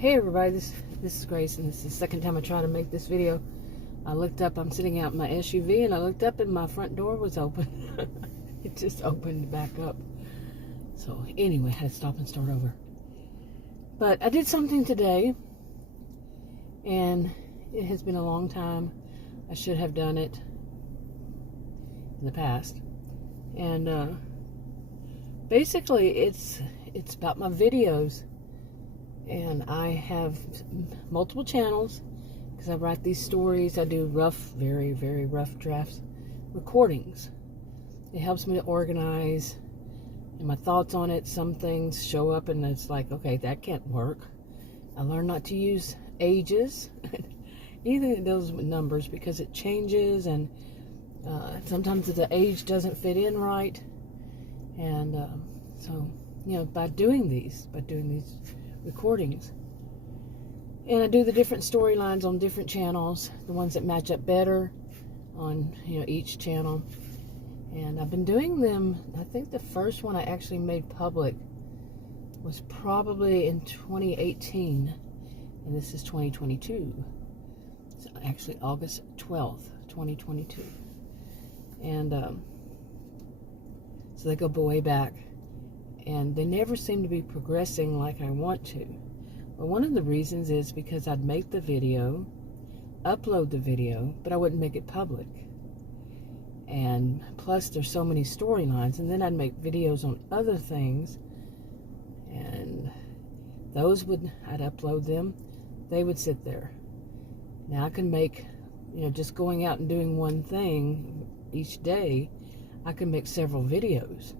Hey everybody, this is Grace, and this is the second time I try to make this video. I looked up, I'm sitting out in my SUV, and I looked up and my front door was open. It just opened back up. So anyway, I had to stop and start over. But I did something today, and it has been a long time. I should have done it in the past. And basically it's about my videos. And I have multiple channels because I write these stories. I do rough, very, very rough drafts recordings. It helps me to organize and my thoughts on it. Some things show up and it's like, okay, that can't work. I learned not to use ages, anything that deals with numbers, because it changes, and sometimes the age doesn't fit in right. And so, by doing these recordings, and I do the different storylines on different channels, the ones that match up better on each channel. And I've been doing them. I think the first one I actually made public was probably in 2018, and this is 2022. It's actually August 12th, 2022. And so they go way back. And they never seem to be progressing like I want to. Well, one of the reasons is because I'd make the video, upload the video, but I wouldn't make it public. And plus there's so many storylines, and then I'd make videos on other things, and those I'd upload them, they would sit there. Now I can make, just going out and doing one thing each day, I can make several videos.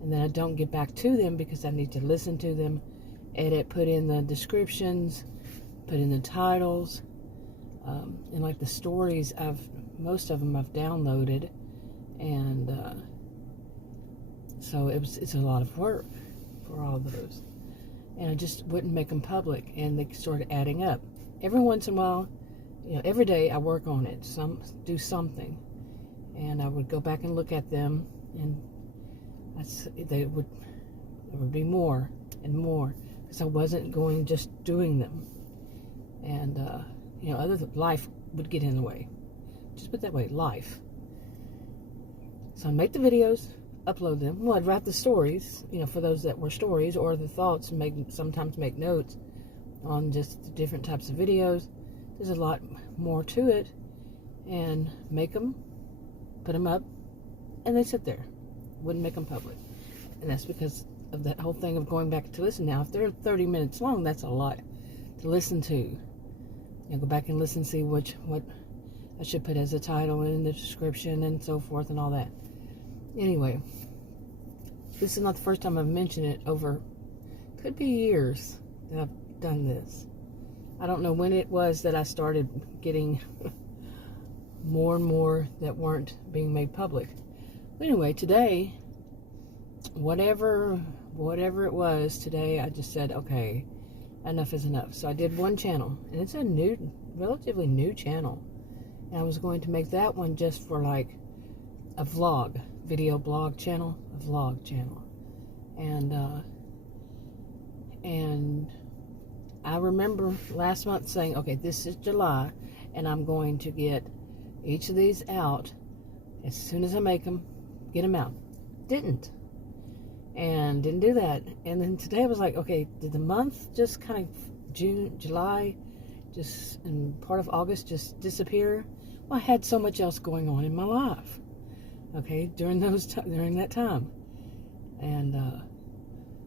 And then I don't get back to them because I need to listen to them, edit, put in the descriptions, put in the titles, and like the stories, most of them I've downloaded, and so it's a lot of work for all those, and I just wouldn't make them public, and they started adding up. Every once in a while, every day I work on it, do something, and I would go back and look at them, and there would be more and more, because I wasn't going just doing them, and other life would get in the way. Just put it that way, life. So I make the videos, upload them. Well, I'd write the stories, for those that were stories, or the thoughts, and sometimes make notes on just the different types of videos. There's a lot more to it, and make them, put them up, and they sit there. Wouldn't make them public. And that's because of that whole thing of going back to listen. Now, if they're 30 minutes long, that's a lot to listen to. Go back and listen, see what I should put as a title and in the description and so forth and all that. Anyway, this is not the first time I've mentioned it. Could be years that I've done this. I don't know when it was that I started getting more and more that weren't being made public. Anyway, today, whatever it was today, I just said, okay, enough is enough. So I did one channel, and it's a relatively new channel. And I was going to make that one just for like a video blog channel, a vlog channel. And I remember last month saying, okay, this is July, and I'm going to get each of these out as soon as I make them. Get them out. Didn't do that. And then today I was like, okay, did the month just kind of July, and part of August just disappear? Well, I had so much else going on in my life, okay, during that time. And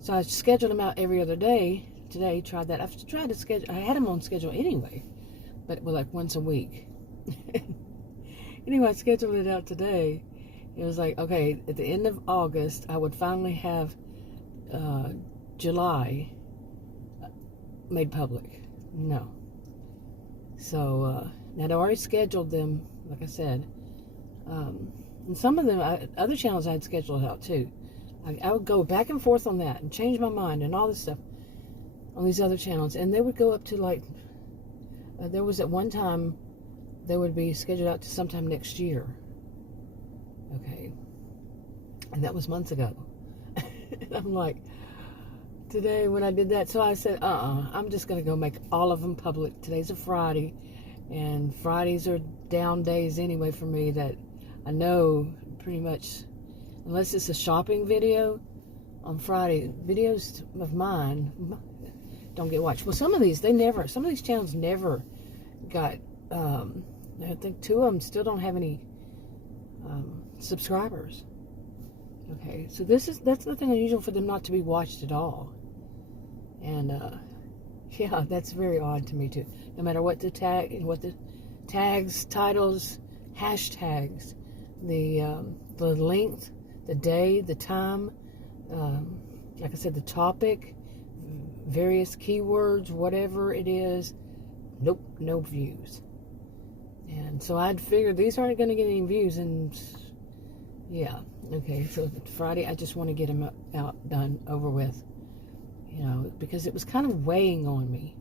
so I scheduled them out every other day. Today, tried that. I've tried to schedule. I had them on schedule anyway, but like once a week. Anyway, I scheduled it out today. It was like, okay, at the end of August, I would finally have July made public. No. So, I'd already scheduled them, like I said. And some of them, other channels I had scheduled out too. I would go back and forth on that and change my mind and all this stuff on these other channels. And they would go up to like, there was at one time, they would be scheduled out to sometime next year. Okay. And that was months ago. And I'm like, today when I did that. So I said, I'm just going to go make all of them public. Today's a Friday, and Fridays are down days anyway for me that I know pretty much, unless it's a shopping video on Friday, videos of mine don't get watched. Well, some of these channels never got, I think 2 of them still don't have any subscribers. Okay, so that's nothing unusual for them not to be watched at all. And yeah, that's very odd to me too. No matter what the tags, titles, hashtags, the length, the day, the time, like I said, the topic, various keywords, whatever it is, nope, no views. And so I'd figured these aren't going to get any views, and yeah, okay, so Friday I just want to get them out, done, over with, you know, because it was kind of weighing on me.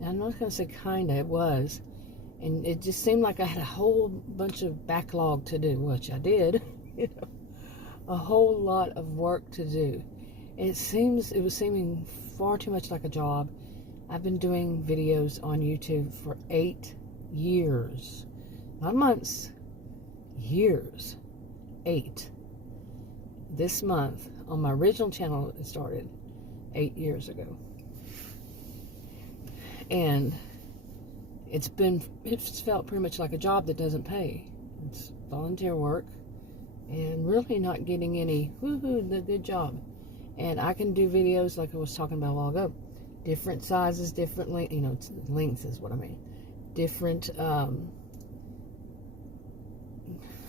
And I'm not going to say kinda, it was, and it just seemed like I had a whole bunch of backlog to do, which I did, you know, a whole lot of work to do. And it was seeming far too much like a job. I've been doing videos on YouTube for 8 years, not months, years. 8. This month, on my original channel, it started 8 years ago. And it's felt pretty much like a job that doesn't pay. It's volunteer work and really not getting any woohoo, the good job. And I can do videos like I was talking about a while ago. Different sizes, different length, you know, lengths is what I mean. Different,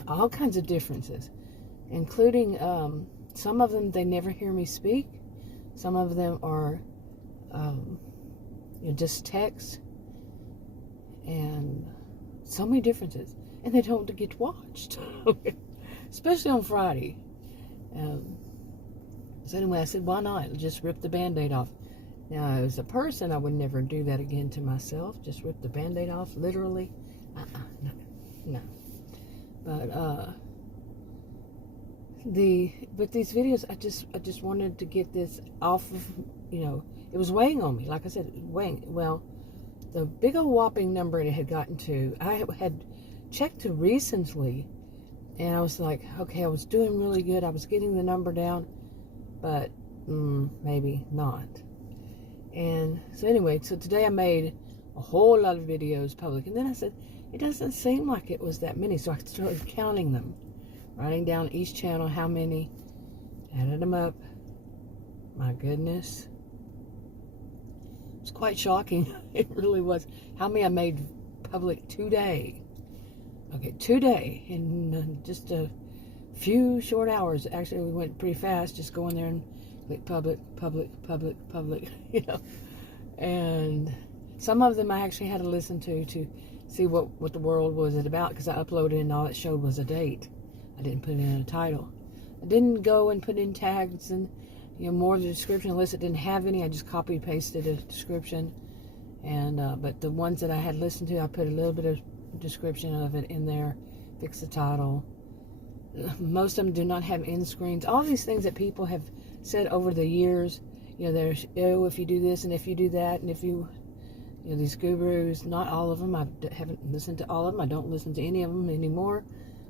all kinds of differences, including some of them they never hear me speak. Some of them are you know, just text, and so many differences, and they don't get watched, especially on Friday. So anyway, I said, why not just rip the Band-Aid off? Now, as a person, I would never do that again to myself. Just rip the Band-Aid off, literally. No. But these videos, I just wanted to get this off of, you know, it was weighing on me. Like I said, weighing. Well, the big old whopping number it had gotten to, I had checked it recently, and I was like, okay, I was doing really good. I was getting the number down, but maybe not. And so anyway, so today I made a whole lot of videos public, and then I said, it doesn't seem like it was that many, so I started counting them, writing down each channel, how many, added them up. My goodness. It was quite shocking. It really was. How many I made public today. Okay, today, in just a few short hours. Actually, we went pretty fast, just going there and click public, you know. And some of them I actually had to listen to see what the world was it about, because I uploaded and all it showed was a date. I didn't put in a title. I didn't go and put in tags and, you know, more of the description unless it didn't have any. I just copy pasted a description, and but the ones that I had listened to, I put a little bit of description of it in there, fix the title. Most of them do not have end screens. All these things that people have said over the years, you know, there's, oh, if you do this and if you do that, and if you know, these gurus, not all of them. I haven't listened to all of them. I don't listen to any of them anymore.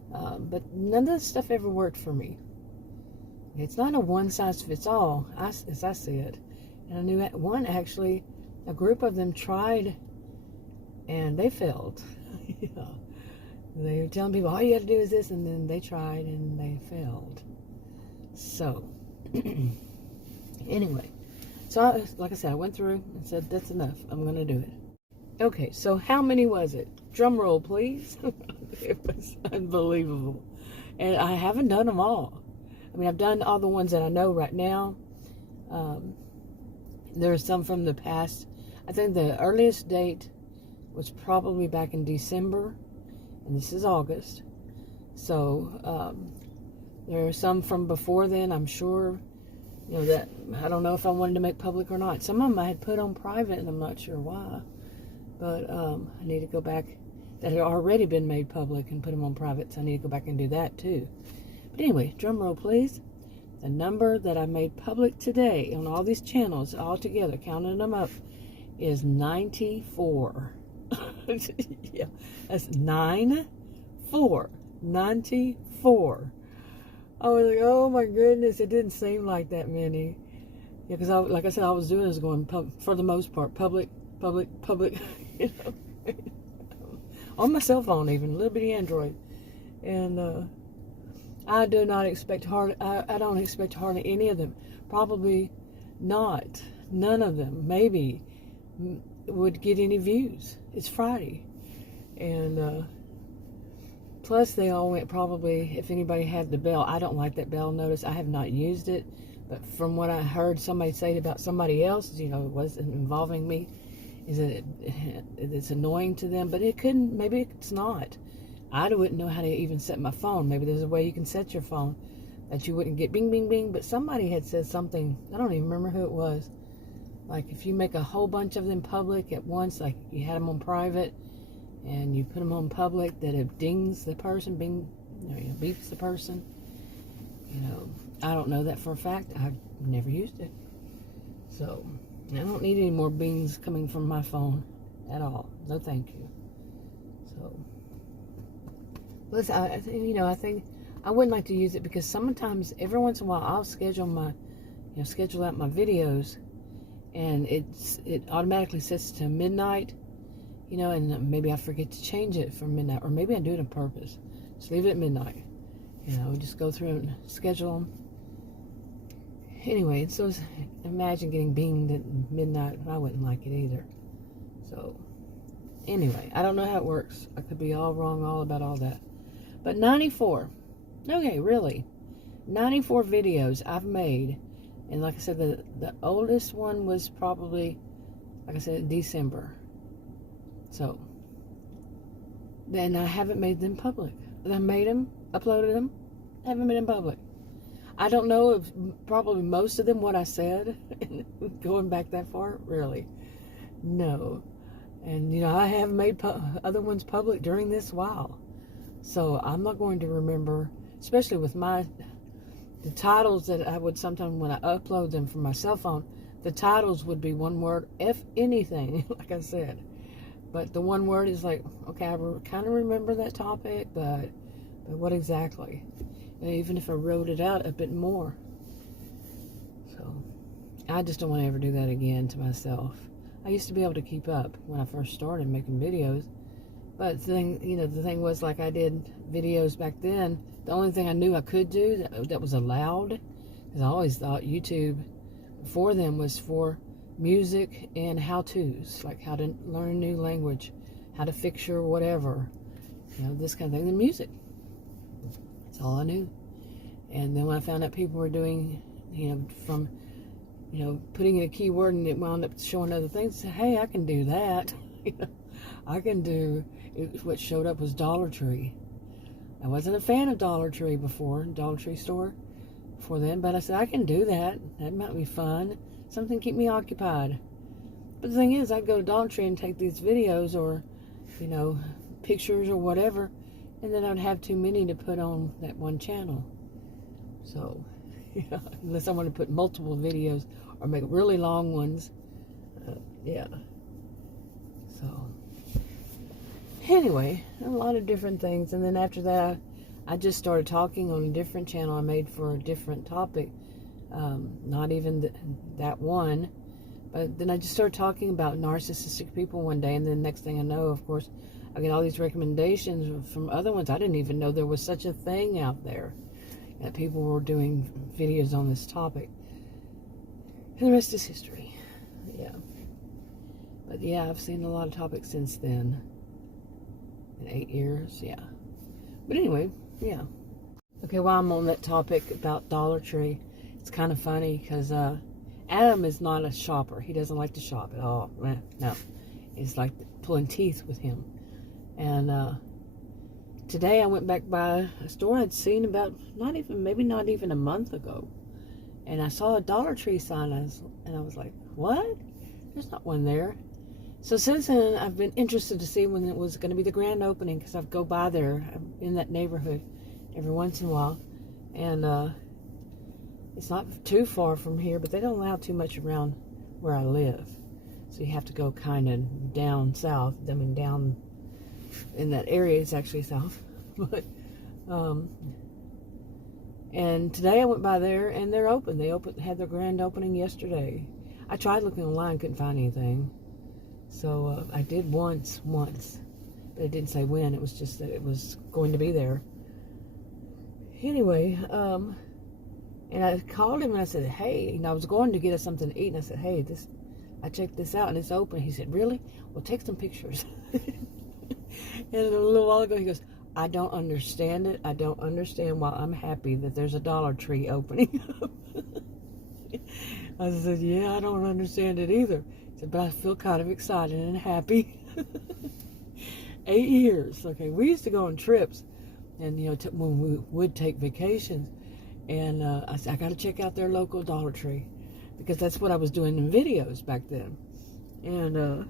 But none of this stuff ever worked for me. It's not a one-size-fits-all, as I see it. And I knew one, actually, a group of them tried, and they failed. Yeah. They were telling people, all you got to do is this, and then they tried, and they failed. So, anyway. So, like I said, I went through and said, that's enough. I'm going to do it. Okay, so how many was it? Drum roll, please. It was unbelievable. And I haven't done them all. I mean, I've done all the ones that I know right now. There are some from the past. I think the earliest date was probably back in December. And this is August. So, there are some from before then, I'm sure. You know, that I don't know if I wanted to make public or not. Some of them I had put on private, and I'm not sure why. But I need to go back. That had already been made public and put them on private, so I need to go back and do that too. But anyway, drum roll, please. The number that I made public today on all these channels, all together, counting them up, is 94. Yeah, that's 94. 94. I was like, oh my goodness, it didn't seem like that many. Yeah, because like I said, all I was doing is going, for the most part, public, you know, on my cell phone even, a little bitty Android. And I do not expect I don't expect hardly any of them. Probably not. None of them, maybe, would get any views. It's Friday. And plus they all went probably, if anybody had the bell. I don't like that bell notice. I have not used it. But from what I heard somebody say about somebody else, you know, it wasn't involving me, is that it's annoying to them. But it couldn't, maybe it's not. I wouldn't know how to even set my phone. Maybe there's a way you can set your phone that you wouldn't get bing, bing, bing. But somebody had said something, I don't even remember who it was. Like if you make a whole bunch of them public at once, like you had them on private and you put them on public, that it dings the person, beeps the person. You know, I don't know that for a fact. I've never used it. So I don't need any more bings coming from my phone at all. No thank you. So, listen, I think I wouldn't like to use it because sometimes, every once in a while, I'll schedule out my videos, and it automatically sets to midnight, you know, and maybe I forget to change it for midnight, or maybe I do it on purpose. Just leave it at midnight. You know, just go through and schedule them. Anyway, so imagine getting binged at midnight. I wouldn't like it either. So, anyway, I don't know how it works. I could be all wrong about all that. But 94. Okay, really. 94 videos I've made. And like I said, the oldest one was probably, like I said, December. So, then I haven't made them public. I made them, uploaded them, haven't made them public. I don't know if probably most of them what I said, going back that far, really. No. And, you know, I have made other ones public during this while. So I'm not going to remember, especially with the titles that I would sometimes, when I upload them from my cell phone, the titles would be one word, if anything, like I said. But the one word is like, okay, I kind of remember that topic, but what exactly? And even if I wrote it out a bit more. So, I just don't want to ever do that again to myself. I used to be able to keep up when I first started making videos. But the thing was, like, I did videos back then. The only thing I knew I could do that was allowed, because I always thought YouTube before them was for music and how-tos, like how to learn a new language, how to fix your whatever, you know, this kind of thing. The music. That's all I knew. And then when I found out people were doing, you know, from, you know, putting in a keyword and it wound up showing other things, I said, hey, I can do that. You know, I can do it. What showed up was Dollar Tree. I wasn't a fan of Dollar Tree before, Dollar Tree store before then, but I said, I can do that. That might be fun. Something to keep me occupied. But the thing is, I'd go to Dollar Tree and take these videos or, you know, pictures or whatever, and then I'd have too many to put on that one channel. So, yeah, unless I want to put multiple videos or make really long ones. Yeah. So, anyway, a lot of different things. And then after that, I just started talking on a different channel I made for a different topic. Not even that one. But then I just started talking about narcissistic people one day. And then next thing I know, of course, I get all these recommendations from other ones. I didn't even know there was such a thing out there, that people were doing videos on this topic. And the rest is history. Yeah. But yeah, I've seen a lot of topics since then. In 8 years, yeah. But anyway, yeah. Okay, while I'm on that topic about Dollar Tree, it's kind of funny because Adam is not a shopper. He doesn't like to shop at all. No. It's like pulling teeth with him. And today I went back by a store I'd seen about maybe not even a month ago. And I saw a Dollar Tree sign, and I was like, what? There's not one there. So since then, I've been interested to see when it was going to be the grand opening, because I go by there in that neighborhood every once in a while. And It's not too far from here, but they don't allow too much around where I live. So you have to go kind of down south. I mean, down in that area, it's actually south. But, and today I went by there, and they're open. They had their grand opening yesterday. I tried looking online, couldn't find anything. So I did once, but it didn't say when. It was just that it was going to be there. Anyway, and I called him and I said, hey, and I was going to get us something to eat, and I said, hey, I checked this out and it's open. He said, really? Well, take some pictures. And a little while ago, he goes, I don't understand it. I don't understand why I'm happy that there's a Dollar Tree opening up. I said, yeah, I don't understand it either. He said, but I feel kind of excited and happy. 8 years. Okay, we used to go on trips, and when we would take vacations, and I said, I got to check out their local Dollar Tree, because that's what I was doing in videos back then. And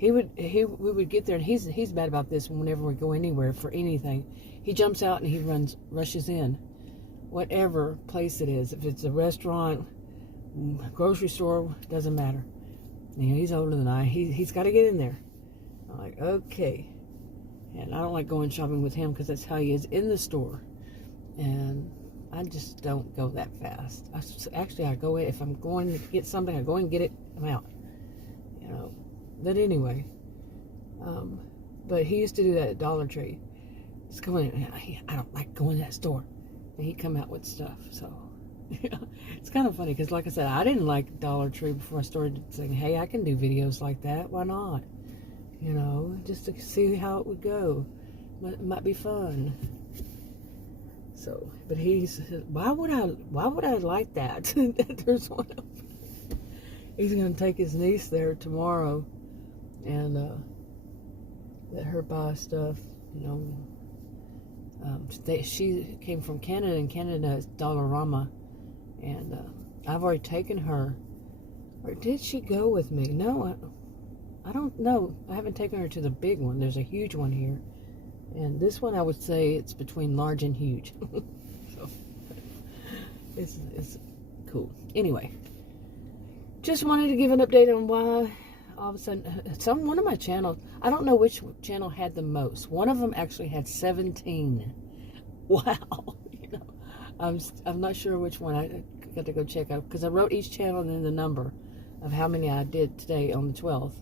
we would get there, and he's bad about this. Whenever we go anywhere for anything, he jumps out and he rushes in, whatever place it is. If it's a restaurant, grocery store, doesn't matter. He's older than I. He's got to get in there. I'm like, okay. And I don't like going shopping with him because that's how he is in the store. And I just don't go that fast. I go in, if I'm going to get something, I go and get it, I'm out. But anyway, but he used to do that at Dollar Tree. Just go in, I don't like going to that store. And he'd come out with stuff, so. It's kind of funny, because like I said, I didn't like Dollar Tree before I started saying, hey, I can do videos like that, why not? Just to see how it would go. It might be fun. So, but he said, why would I like that? There's one of them. He's going to take his niece there tomorrow and let her buy stuff. She came from Canada, and Canada is Dollarama, and I've already taken her. Or did she go with me? No, I don't know. I haven't taken her to the big one. There's a huge one here. And this one, I would say it's between large and huge. So, it's cool. Anyway, just wanted to give an update on why all of a sudden, one of my channels, I don't know which channel had the most. One of them actually had 17. Wow. I'm not sure which one. I got to go check out, because I wrote each channel and then the number of how many I did today on the 12th,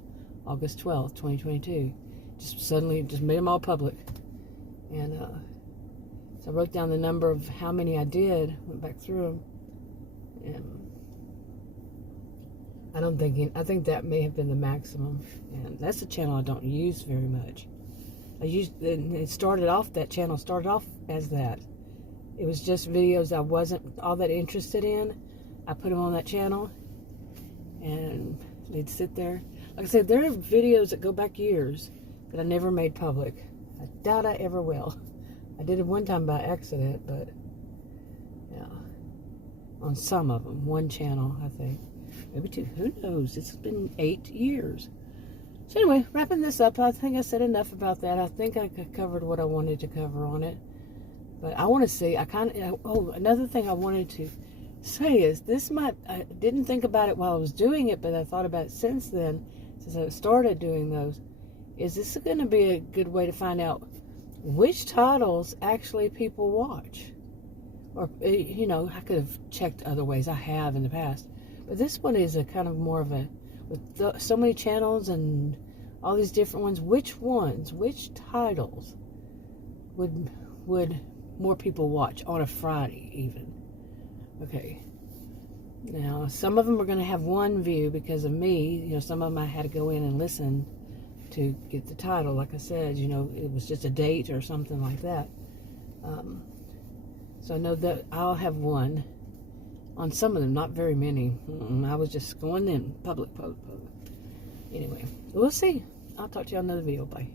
August 12th, 2022. Just made them all public. And so I wrote down the number of how many I did, went back through them, and I think that may have been the maximum. And that's a channel I don't use very much. That channel started off as that. It was just videos I wasn't all that interested in. I put them on that channel, and they'd sit there. Like I said, there are videos that go back years that I never made public. I doubt I ever will. I did it one time by accident, but yeah, on some of them. One channel, I think. Maybe two. Who knows? It's been 8 years. So anyway, wrapping this up, I think I said enough about that. I think I covered what I wanted to cover on it. But I want to see, another thing I wanted to say is I didn't think about it while I was doing it, but I thought about it since then, since I started doing those. Is this going to be a good way to find out which titles actually people watch? Or, I could have checked other ways. I have in the past. But this one is a kind of more of with so many channels and all these different ones, which titles would more people watch on a Friday even? Okay. Now, some of them are going to have one view because of me. Some of them I had to go in and listen to get the title. Like I said, it was just a date or something like that. So I know that I'll have one on some of them, not very many. I was just going in public. Anyway, we'll see. I'll talk to you on another video. Bye.